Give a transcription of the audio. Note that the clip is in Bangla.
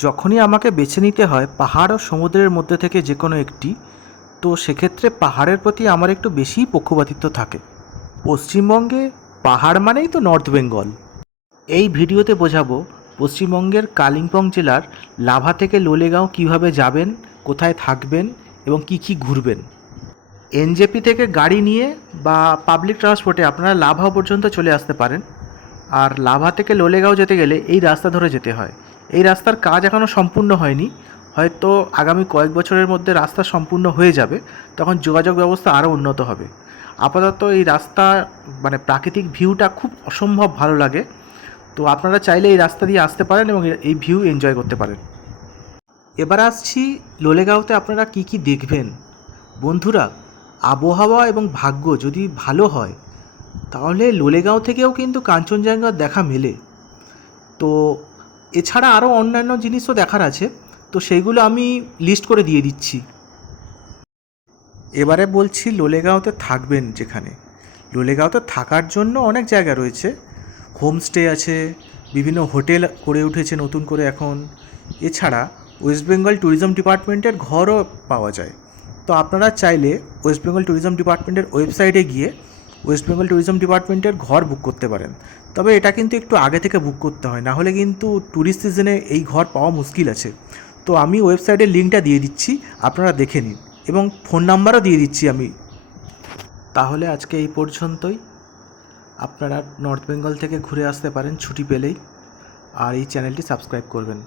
যখনই আমাকে বেছে নিতে হয় পাহাড় ও সমুদ্রের মধ্যে থেকে যে কোনো একটি, তো সেক্ষেত্রে পাহাড়ের প্রতি আমার একটু বেশিই পক্ষপাতিত্ব থাকে। পশ্চিমবঙ্গে পাহাড় মানেই তো নর্থ বেঙ্গল। এই ভিডিওতে বোঝাবো পশ্চিমবঙ্গের কালিম্পং জেলার লাভা থেকে লোলেগাঁও কিভাবে যাবেন, কোথায় থাকবেন এবং কি কি ঘুরবেন। এনজেপি থেকে গাড়ি নিয়ে বা পাবলিক ট্রান্সপোর্টে আপনারা লাভা পর্যন্ত চলে আসতে পারেন। আর লাভা থেকে লোলেগাঁও যেতে গেলে এই রাস্তা ধরে যেতে হয়। এই রাস্তার কাজ এখনও সম্পূর্ণ হয়নি, হয়তো আগামী কয়েক বছরের মধ্যে রাস্তা সম্পূর্ণ হয়ে যাবে, তখন যোগাযোগ ব্যবস্থা আরও উন্নত হবে। আপাতত এই রাস্তা মানে প্রাকৃতিক ভিউটা খুব অসম্ভব ভালো লাগে। তো আপনারা চাইলে এই রাস্তা দিয়ে আসতে পারেন এবং এই ভিউ এনজয় করতে পারেন। এবার আসছি লোলেগাঁওতে আপনারা কি কি দেখবেন। বন্ধুরা, আবহাওয়া এবং ভাগ্য যদি ভালো হয় তাহলে লোলেগাঁও থেকেও কিন্তু কাঞ্চনজঙ্ঘার দেখা মেলে। তো এছাড়া আরও অন্যান্য জিনিসও দেখার আছে, তো সেইগুলো আমি লিস্ট করে দিয়ে দিচ্ছি। এবারে বলছি লোলেগাঁওতে থাকবেন যেখানে। লোলেগাঁওতে থাকার জন্য অনেক জায়গা রয়েছে, হোমস্টে আছে, বিভিন্ন হোটেল গড়ে উঠেছে নতুন করে এখন। এছাড়া ওয়েস্ট বেঙ্গল ট্যুরিজম ডিপার্টমেন্টের ঘরও পাওয়া যায়। তো আপনারা চাইলে ওয়েস্ট বেঙ্গল ট্যুরিজম ডিপার্টমেন্টের ওয়েবসাইটে গিয়ে ওয়েস্ট বেঙ্গল ট্যুরিজম ডিপার্টমেন্টের ঘর বুক করতে পারেন। তবে এটা কিন্তু একটু আগে থেকে বুক করতে হয়, না হলে কিন্তু ট্যুরিস্ট সিজনে এই ঘর পাওয়া মুশকিল আছে। তো আমি ওয়েবসাইটের লিঙ্কটা দিয়ে দিচ্ছি, আপনারা দেখে নিন এবং ফোন নাম্বারও দিয়ে দিচ্ছি আমি। তাহলে আজকে এই পর্যন্তই। আপনারা নর্থ বেঙ্গল থেকে ঘুরে আসতে পারেন ছুটি পেলেই, আর এই চ্যানেলটি সাবস্ক্রাইব করবেন।